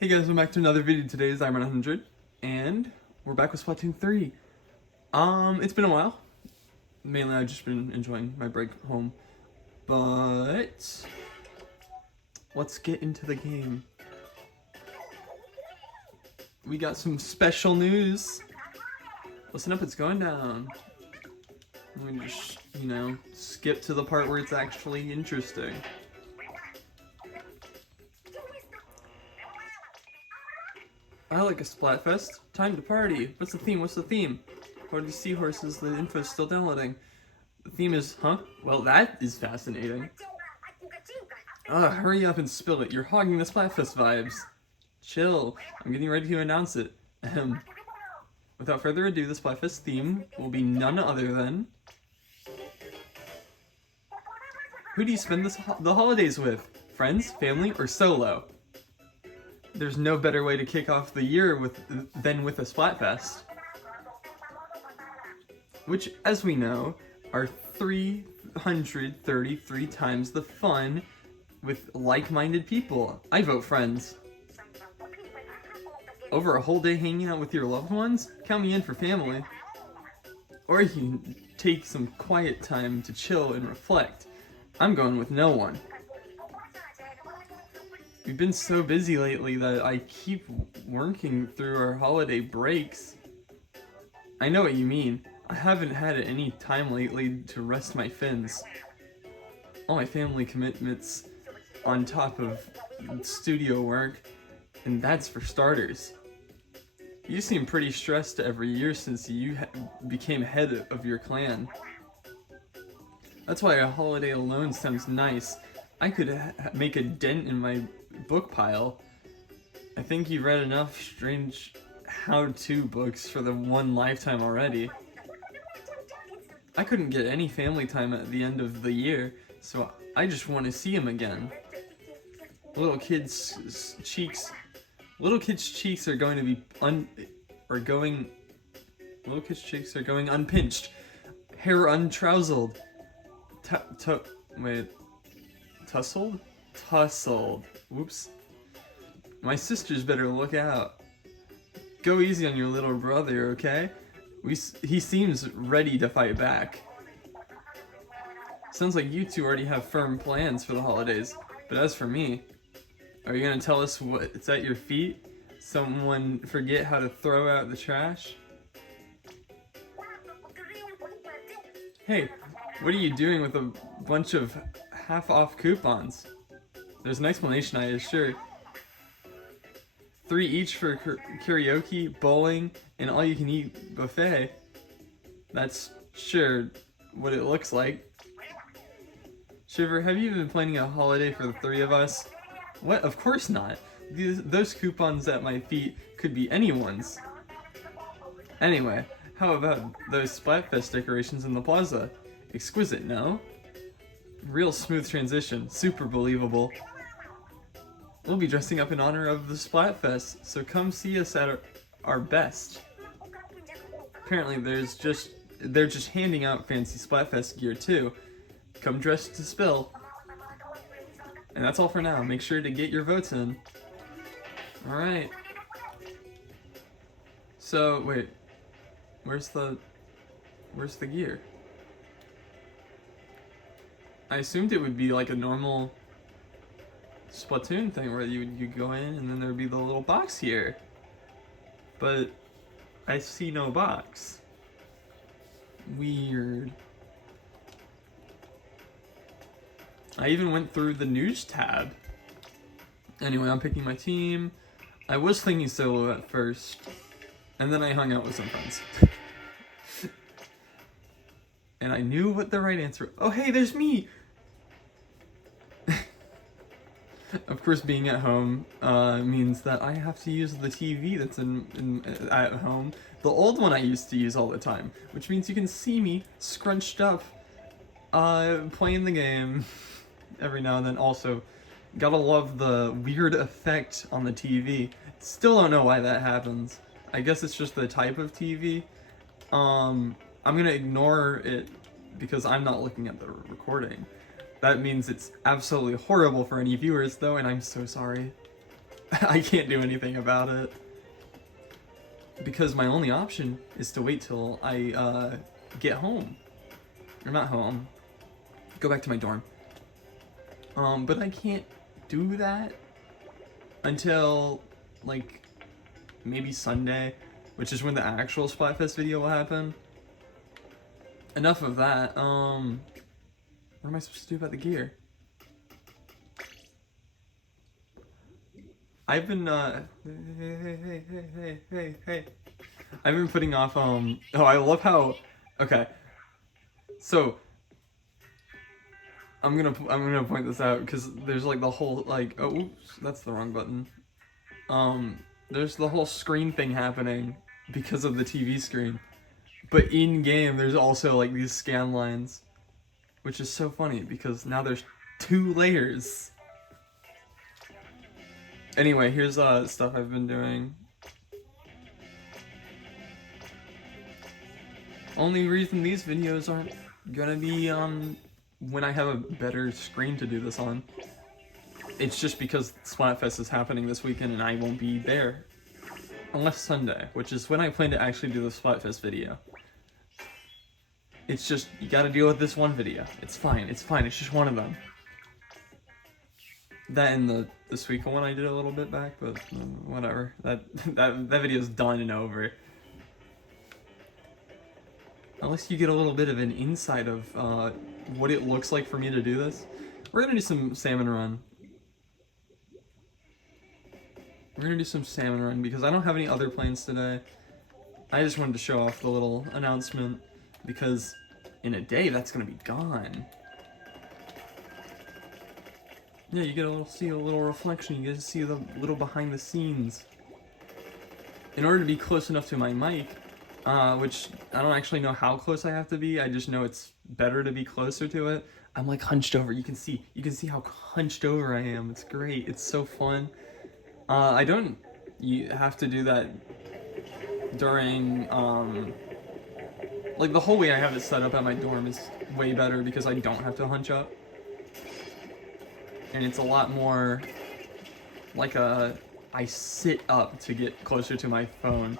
Hey guys, welcome back to another video. Today is I'm100, and we're back with Splatoon 3. It's been a while. Mainly I've just been enjoying my break home. But let's get into the game. We got some special news. Listen up, it's going down. I'm gonna just, skip to the part where it's actually interesting. I like a Splatfest. Time to party. What's the theme? What's the theme? Party seahorses, the info's still downloading. The theme is, Well, that is fascinating. Hurry up and spill it. You're hogging the Splatfest vibes. Chill. I'm getting ready to announce it. Ahem. Without further ado, the Splatfest theme will be none other than... Who do you spend the holidays with? Friends, family, or solo? There's no better way to kick off the year than with a Splatfest. Which, as we know, are 333 times the fun with like-minded people. I vote friends. Over a whole day hanging out with your loved ones? Count me in for family. Or you can take some quiet time to chill and reflect. I'm going with no one. We've been so busy lately that I keep working through our holiday breaks. I know what you mean. I haven't had any time lately to rest my fins. All my family commitments on top of studio work, and that's for starters. You seem pretty stressed every year since you became head of your clan. That's why a holiday alone sounds nice. I could make a dent in my book pile. I think you've read enough strange how-to books for the one lifetime already. I couldn't get any family time at the end of the year, so I just want to see him again. Little kids' cheeks are going to be unpinched, hair untrousled, tussled. Whoops. My sisters better look out. Go easy on your little brother, okay? He seems ready to fight back. Sounds like you two already have firm plans for the holidays, but as for me, are you gonna tell us what's at your feet? Someone forget how to throw out the trash? Hey, what are you doing with a bunch of half-off coupons? There's an explanation, I assure. 3 each for karaoke, bowling, and all-you-can-eat buffet. That's sure what it looks like. Shiver, have you been planning a holiday for the 3 of us? What? Of course not. Those coupons at my feet could be anyone's. Anyway, how about those Splatfest decorations in the plaza? Exquisite, no? Real smooth transition, super believable. We'll be dressing up in honor of the Splatfest, so come see us at our best. Apparently they're just handing out fancy Splatfest gear too. Come dressed to spill. And that's all for now. Make sure to get your votes in. Alright. So, wait. Where's the gear? I assumed it would be like a normal Splatoon thing where you go in and then there'd be the little box here. But I see no box. Weird. I even went through the news tab. Anyway, I'm picking my team. I was thinking solo at first, and then I hung out with some friends. And I knew what the right answer. Oh, hey, there's me! Of course, being at home means that I have to use the TV that's at home. The old one I used to use all the time, which means you can see me scrunched up playing the game every now and then. Also, gotta love the weird effect on the TV. Still don't know why that happens. I guess it's just the type of TV. I'm gonna ignore it because I'm not looking at the recording. That means it's absolutely horrible for any viewers though, and I'm so sorry. I can't do anything about it. Because my only option is to wait till I get home. Or not home. Go back to my dorm. But I can't do that until, like, maybe Sunday, which is when the actual Splatfest video will happen. Enough of that. What am I supposed to do about the gear? I've been, hey. I've been putting off, oh, I love how, okay. So, I'm gonna point this out, because there's, like, the whole, like, oh, oops, that's the wrong button. There's the whole screen thing happening because of the TV screen. But in-game, there's also, like, these scan lines. Which is so funny, because now there's 2 layers. Anyway, here's stuff I've been doing. Only reason these videos aren't gonna be when I have a better screen to do this on. It's just because Splatfest is happening this weekend and I won't be there. Unless Sunday, which is when I plan to actually do the Splatfest video. It's just, you gotta deal with this one video. It's fine, it's just one of them. That and the Suica one I did a little bit back, but whatever. That video's done and over. Unless you get a little bit of an insight of what it looks like for me to do this. We're gonna do some salmon run. We're gonna do some salmon run because I don't have any other plans today. I just wanted to show off the little announcement because in a day that's gonna be gone. Yeah, you get a little, see a little reflection, you get to see the little behind the scenes. In order to be close enough to my mic, which I don't actually know how close I have to be, I just know it's better to be closer to it. I'm like hunched over, you can see how hunched over I am, it's great, it's so fun. You have to do that during, like the whole way I have it set up at my dorm is way better because I don't have to hunch up. And it's a lot more like I sit up to get closer to my phone.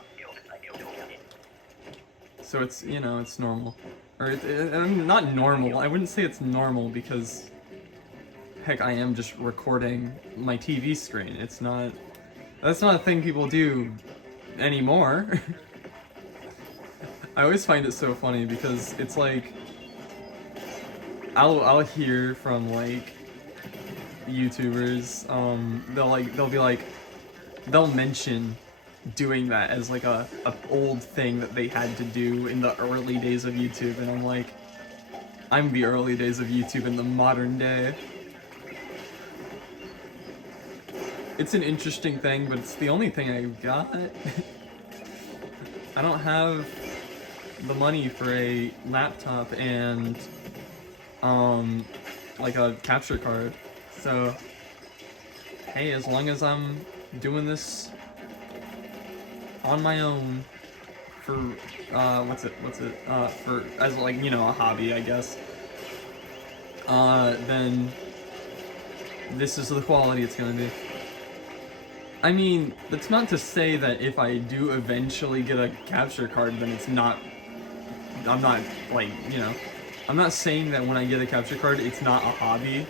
So it's, you know, it's normal. Or not normal, I wouldn't say it's normal because, heck, I am just recording my TV screen. It's not, that's not a thing people do anymore. I always find it so funny because it's like, I'll hear from like, YouTubers, they'll mention doing that as like a old thing that they had to do in the early days of YouTube, and I'm like, I'm the early days of YouTube in the modern day. It's an interesting thing, but it's the only thing I've got. I don't have the money for a laptop and like a capture card. So, hey, as long as I'm doing this on my own for, for, as like, you know, a hobby, I guess, then this is the quality it's gonna be. I mean, that's not to say that if I do eventually get a capture card, then it's not, I'm not, like, you know, I'm not saying that when I get a capture card, it's not a hobby.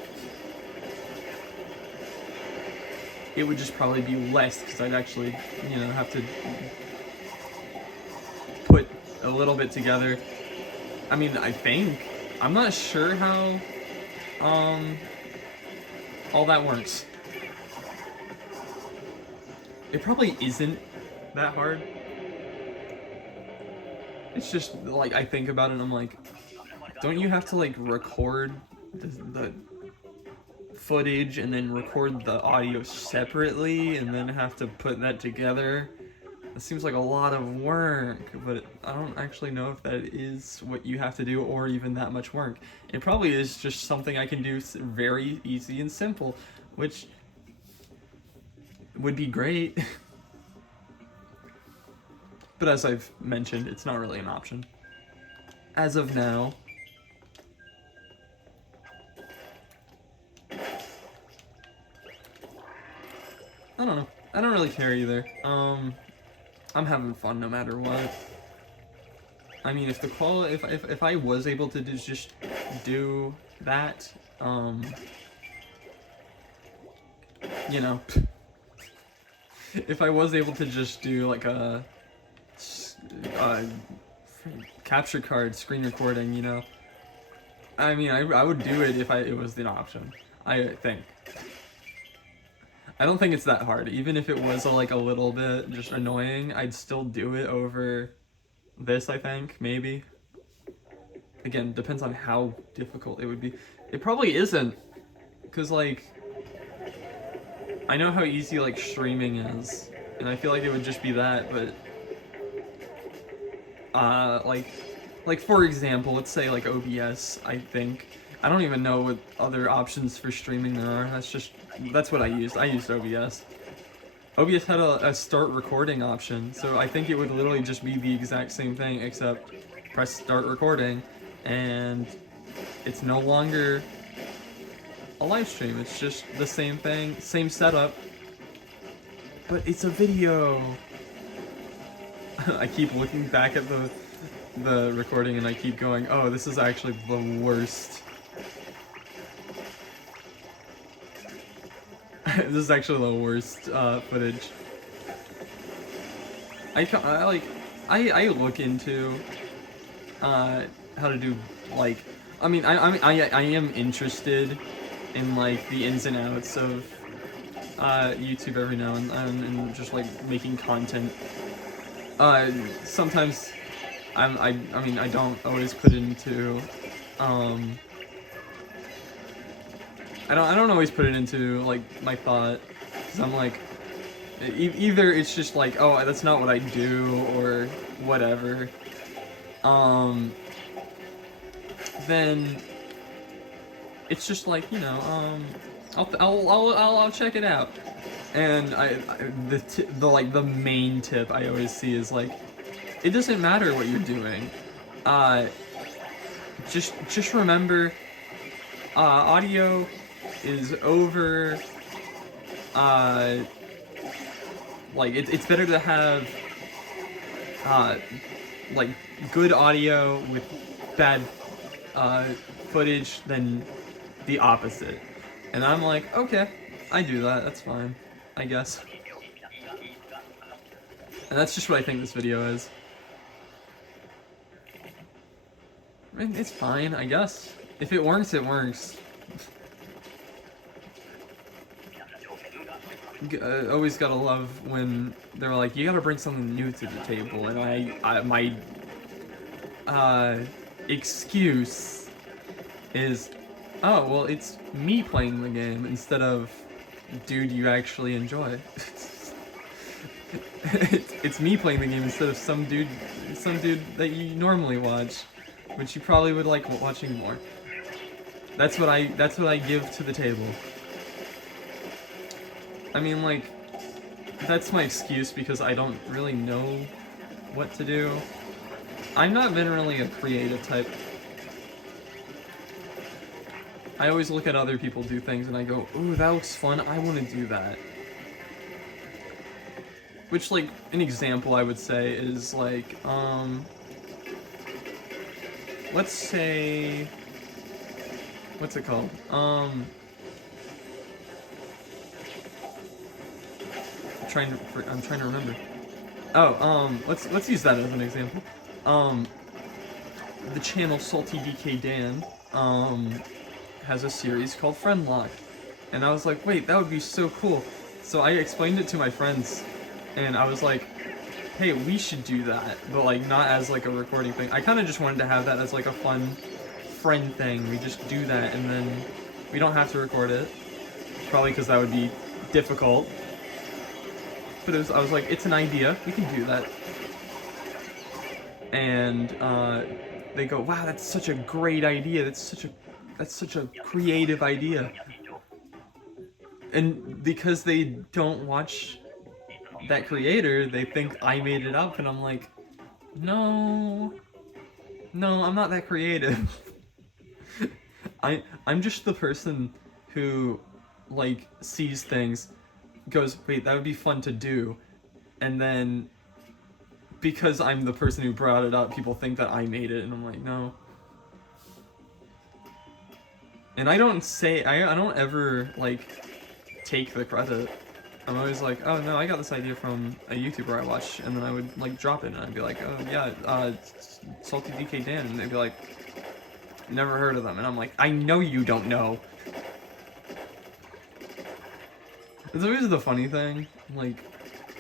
It would just probably be less because I'd actually, you know, have to put a little bit together. I mean, I'm not sure how, all that works. It probably isn't that hard. It's just, like, I think about it and I'm like, don't you have to, like, record the footage and then record the audio separately and then have to put that together? It seems like a lot of work, but I don't actually know if that is what you have to do or even that much work. It probably is just something I can do very easy and simple, which would be great. But as I've mentioned, it's not really an option. As of now. I don't know. I don't really care either. I'm having fun no matter what. I mean, if the quality, if I was able to just do that, you know, if I was able to just do like a capture card screen recording, you know, I mean, I would do it if it was an option. I think. I don't think it's that hard. Even if it was like a little bit just annoying, I'd still do it over this, I think, maybe. Again, depends on how difficult it would be. It probably isn't, because like, I know how easy like streaming is, and I feel like it would just be that, but like for example, let's say like OBS, I think. I don't even know what other options for streaming there are. That's what I used. I used OBS. OBS had a start recording option, so I think it would literally just be the exact same thing, except press start recording, and it's no longer a live stream. It's just the same thing, same setup, but it's a video. I keep looking back at the recording and I keep going, oh, this is actually the worst. This is actually the worst footage. I look into how to do like, I mean I am interested in like the ins and outs of YouTube every now and then, and just like making content. Sometimes I mean I don't always put into I don't always put it into like my thought, because I'm like, either it's just like, oh, that's not what I do, or whatever. Then it's just like, you know, I'll check it out. And the main tip I always see is like, it doesn't matter what you're doing. Just remember, audio is over. Like it's better to have like good audio with bad footage than the opposite. And I'm like, okay, I do that. That's fine, I guess. And that's just what I think this video is. I mean, it's fine, I guess. If it works, it works. Always gotta love when they're like, you gotta bring something new to the table, and my excuse is, oh, well, it's me playing the game instead of, dude, you actually enjoy. It's me playing the game instead of some dude that you normally watch, which you probably would like watching more. That's what I give to the table. I mean, like, that's my excuse because I don't really know what to do. I'm not been really a creative type. I always look at other people do things and I go, ooh, that looks fun, I want to do that. Which, like, an example I would say is, like, let's say, what's it called? I'm trying to remember. Oh, let's use that as an example. The channel Salty DK Dan has a series called Friend Lock, and I was like, wait, that would be so cool. So I explained it to my friends, and I was like, hey, we should do that, but like not as like a recording thing. I kind of just wanted to have that as like a fun friend thing. We just do that, and then we don't have to record it, probably because that would be difficult. But I was like, it's an idea, we can do that. And they go, wow, that's such a great idea. That's such a creative idea. And because they don't watch that creator, they think I made it up, and I'm like, no, I'm not that creative. I'm just the person who like sees things goes, wait, that would be fun to do. And then, because I'm the person who brought it up, people think that I made it, and I'm like, no. And I don't ever, like, take the credit. I'm always like, oh no, I got this idea from a YouTuber I watch, and then I would, like, drop it, and I'd be like, oh yeah, Salty DK Dan, and they'd be like, never heard of them, and I'm like, I know you don't know. It's always the funny thing, like,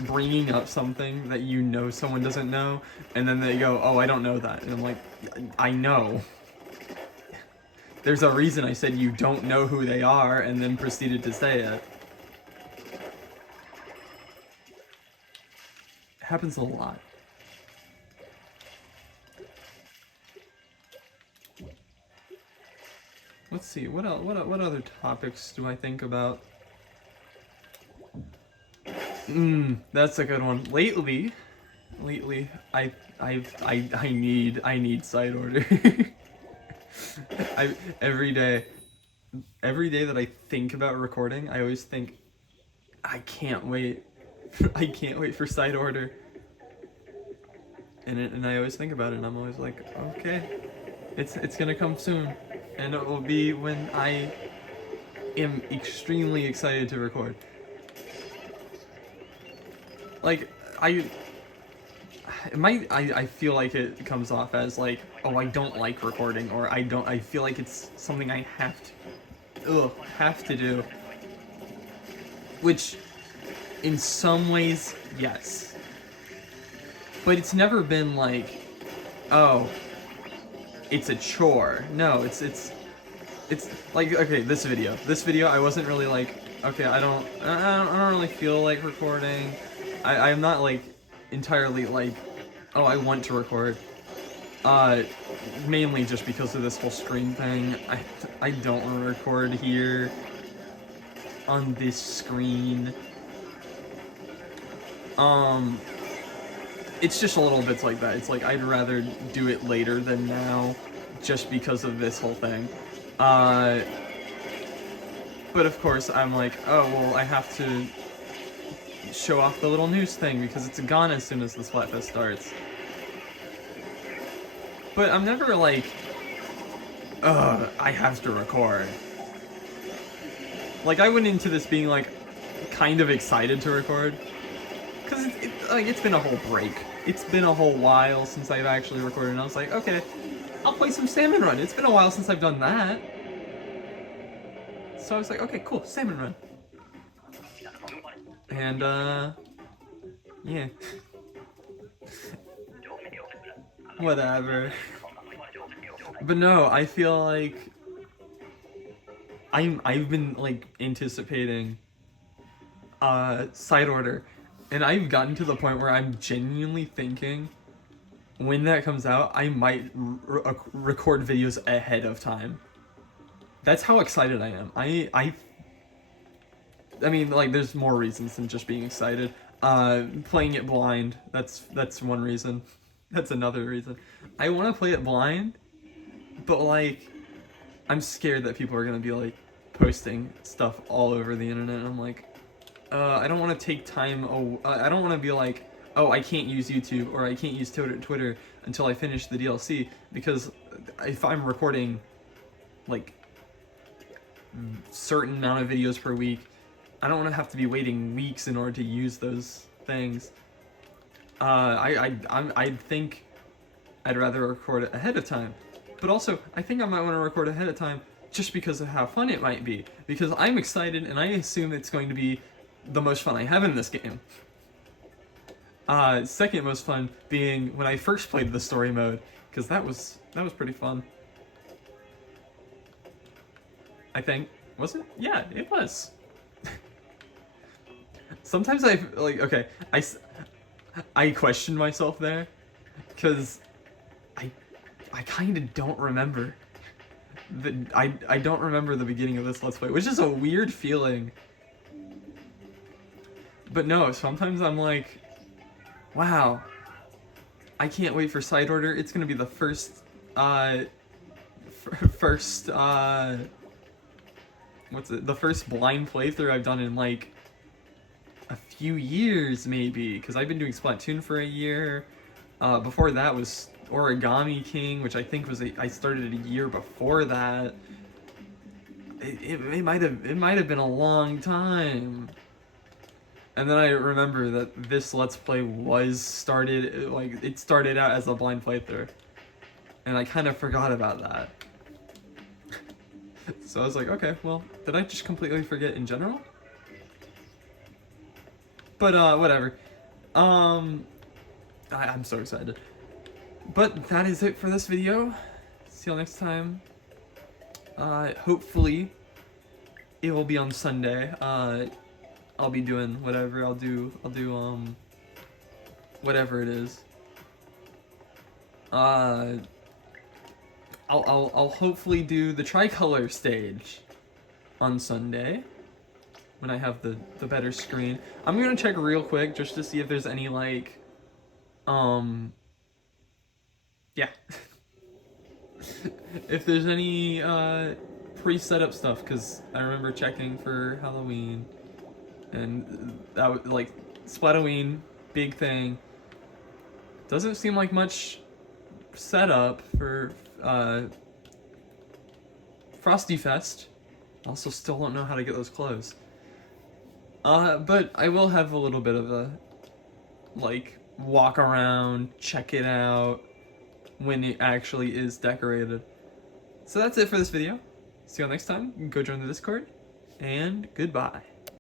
bringing up something that you know someone doesn't know, and then they go, oh, I don't know that, and I'm like, I know. There's a reason I said you don't know who they are, and then proceeded to say it. It happens a lot. Let's see, what other topics do I think about? That's a good one. Lately, I need side order. Every day that I think about recording, I always think, I can't wait. I can't wait for side order. And I always think about it, and I'm always like, okay, it's gonna come soon, and it will be when I am extremely excited to record. Like, I feel like it comes off as like, oh, I don't like recording, or I feel like it's something I have to do. Which, in some ways, yes. But it's never been like, oh, it's a chore. No, it's like, okay, this video, I wasn't really like, okay, I don't really feel like recording. I'm not like entirely like, oh, I want to record. Mainly just because of this whole screen thing. I don't want to record here on this screen. It's just a little bits like that. It's like, I'd rather do it later than now, just because of this whole thing. But of course, I'm like, oh, well, I have to show off the little news thing, because it's gone as soon as the Splatfest starts. But I'm never like, I have to record. Like, I went into this being like, kind of excited to record. Because it's been a whole break. It's been a whole while since I've actually recorded, and I was like, okay, I'll play some Salmon Run. It's been a while since I've done that. So I was like, okay, cool, Salmon Run. And, yeah. Whatever. But no, I feel like I've been like anticipating side order, and I've gotten to the point where I'm genuinely thinking when that comes out, I might record videos ahead of time. That's how excited I am. I mean, like, there's more reasons than just being excited. Playing it blind, that's one reason. That's another reason. I want to play it blind, but like, I'm scared that people are gonna be like posting stuff all over the internet, and I'm like, I don't want to take time. I don't want to be like, oh, I can't use YouTube or I can't use Twitter until I finish the DLC, because if I'm recording like certain amount of videos per week, I don't want to have to be waiting weeks in order to use those things. I think I'd rather record it ahead of time, but also I think I might want to record ahead of time just because of how fun it might be, because I'm excited and I assume it's going to be the most fun I have in this game. Second most fun being when I first played the story mode, because that was pretty fun. I think, was it? Yeah, it was. Sometimes I like, okay, I question myself there, because I kind of don't remember. I don't remember the beginning of this Let's Play, which is a weird feeling. But no, sometimes I'm like, wow, I can't wait for side order. It's gonna be the first the first blind playthrough I've done in like few years maybe, because I've been doing Splatoon for a year. Before that was Origami King, which I think was I started a year before that. It might have been a long time. And then I remember that this Let's Play was started, like, it started out as a blind playthrough. And I kind of forgot about that. So I was like, okay, well, did I just completely forget in general? But, whatever. I'm so excited. But that is it for this video. See you next time. Hopefully, it will be on Sunday. I'll be doing whatever. I'll do whatever it is. I'll hopefully do the tricolor stage on Sunday when I have the better screen. I'm gonna check real quick just to see if there's any like yeah. If there's any pre-set up stuff, because I remember checking for Halloween, and that was like Splatoon, big thing. Doesn't seem like much setup for Frosty Fest. Also, still don't know how to get those clothes. But I will have a little bit of a like walk around, check it out when it actually is decorated. So that's it for this video. See you all next time. Go join the Discord, and goodbye.